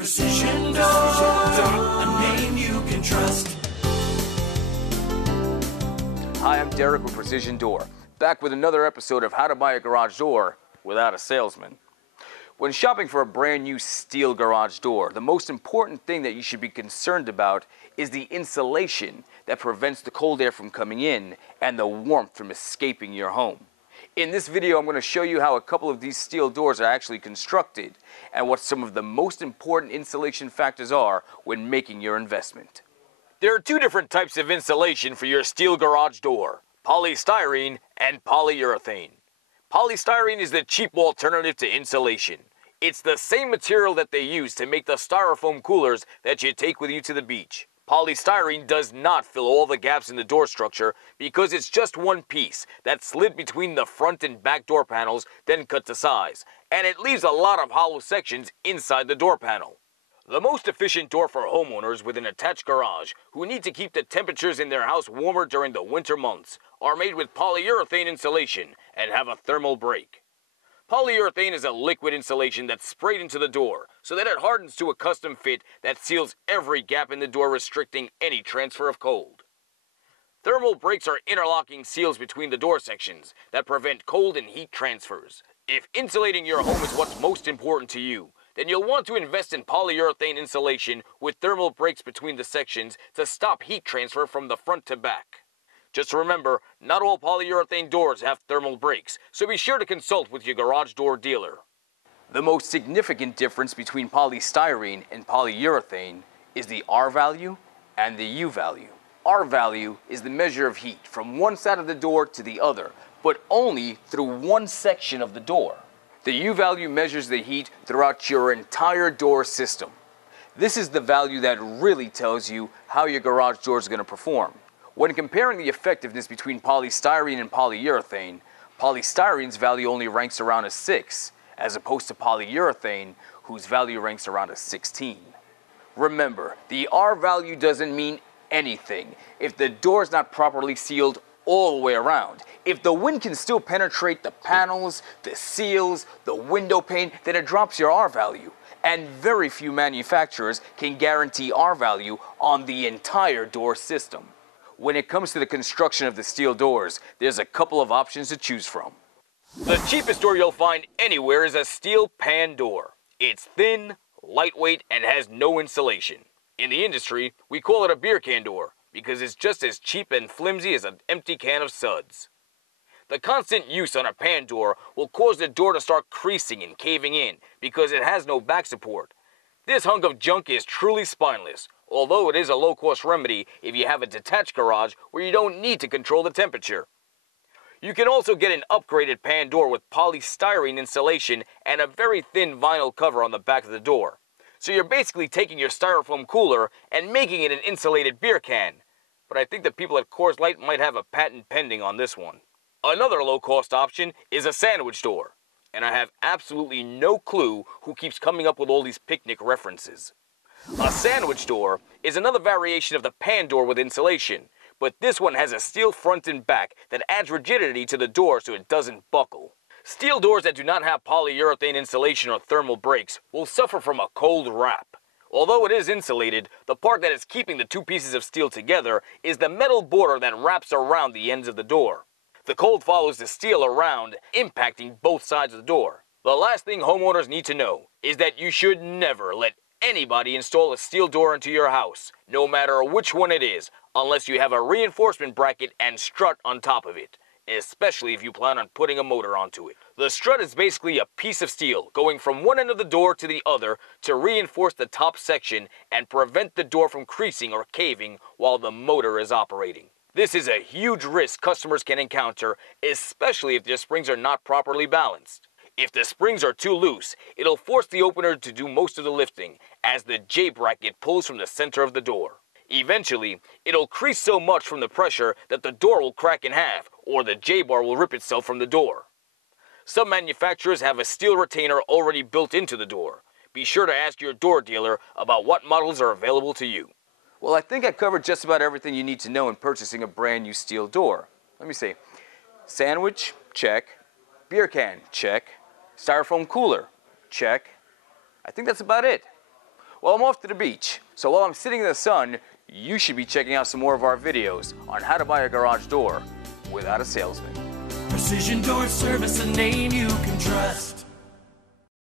Precision Door, a name you can trust. Hi, I'm Derek with Precision Door, back with another episode of How to Buy a Garage Door Without a Salesman. When shopping for a brand new steel garage door, the most important thing that you should be concerned about is the insulation that prevents the cold air from coming in and the warmth from escaping your home. In this video, I'm going to show you how a couple of these steel doors are actually constructed and what some of the most important insulation factors are when making your investment. There are two different types of insulation for your steel garage door: polystyrene and polyurethane. Polystyrene is the cheap alternative to insulation. It's the same material that they use to make the styrofoam coolers that you take with you to the beach. Polystyrene does not fill all the gaps in the door structure because it's just one piece that's slid between the front and back door panels, then cut to size, and it leaves a lot of hollow sections inside the door panel. The most efficient door for homeowners with an attached garage who need to keep the temperatures in their house warmer during the winter months are made with polyurethane insulation and have a thermal break. Polyurethane is a liquid insulation that's sprayed into the door so that it hardens to a custom fit that seals every gap in the door, restricting any transfer of cold. Thermal breaks are interlocking seals between the door sections that prevent cold and heat transfers. If insulating your home is what's most important to you, then you'll want to invest in polyurethane insulation with thermal breaks between the sections to stop heat transfer from the front to back. Just remember, not all polyurethane doors have thermal breaks, so be sure to consult with your garage door dealer. The most significant difference between polystyrene and polyurethane is the R value and the U value. R value is the measure of heat from one side of the door to the other, but only through one section of the door. The U value measures the heat throughout your entire door system. This is the value that really tells you how your garage door is going to perform. When comparing the effectiveness between polystyrene and polyurethane, polystyrene's value only ranks around a 6, as opposed to polyurethane, whose value ranks around a 16. Remember, the R value doesn't mean anything if the door is not properly sealed all the way around. If the wind can still penetrate the panels, the seals, the window pane, then it drops your R value. And very few manufacturers can guarantee R value on the entire door system. When it comes to the construction of the steel doors, there's a couple of options to choose from. The cheapest door you'll find anywhere is a steel pan door. It's thin, lightweight, and has no insulation. In the industry, we call it a beer can door because it's just as cheap and flimsy as an empty can of suds. The constant use on a pan door will cause the door to start creasing and caving in because it has no back support. This hunk of junk is truly spineless, although it is a low-cost remedy if you have a detached garage where you don't need to control the temperature. You can also get an upgraded pan door with polystyrene insulation and a very thin vinyl cover on the back of the door. So you're basically taking your styrofoam cooler and making it an insulated beer can. But I think the people at Coors Light might have a patent pending on this one. Another low-cost option is a sandwich door. And I have absolutely no clue who keeps coming up with all these picnic references. A sandwich door is another variation of the pan door with insulation, but this one has a steel front and back that adds rigidity to the door so it doesn't buckle. Steel doors that do not have polyurethane insulation or thermal breaks will suffer from a cold wrap. Although it is insulated, the part that is keeping the two pieces of steel together is the metal border that wraps around the ends of the door. The cold follows the steel around, impacting both sides of the door. The last thing homeowners need to know is that you should never let anybody install a steel door into your house, no matter which one it is, unless you have a reinforcement bracket and strut on top of it, especially if you plan on putting a motor onto it. The strut is basically a piece of steel going from one end of the door to the other to reinforce the top section and prevent the door from creasing or caving while the motor is operating. This is a huge risk customers can encounter, especially if their springs are not properly balanced. If the springs are too loose, it'll force the opener to do most of the lifting, as the J-bracket pulls from the center of the door. Eventually, it'll crease so much from the pressure that the door will crack in half, or the J-bar will rip itself from the door. Some manufacturers have a steel retainer already built into the door. Be sure to ask your door dealer about what models are available to you. Well, I think I covered just about everything you need to know in purchasing a brand new steel door. Let me see. Sandwich, check. Beer can, check. Styrofoam cooler, check. I think that's about it. Well, I'm off to the beach, so while I'm sitting in the sun, you should be checking out some more of our videos on how to buy a garage door without a salesman. Precision Door Service, a name you can trust.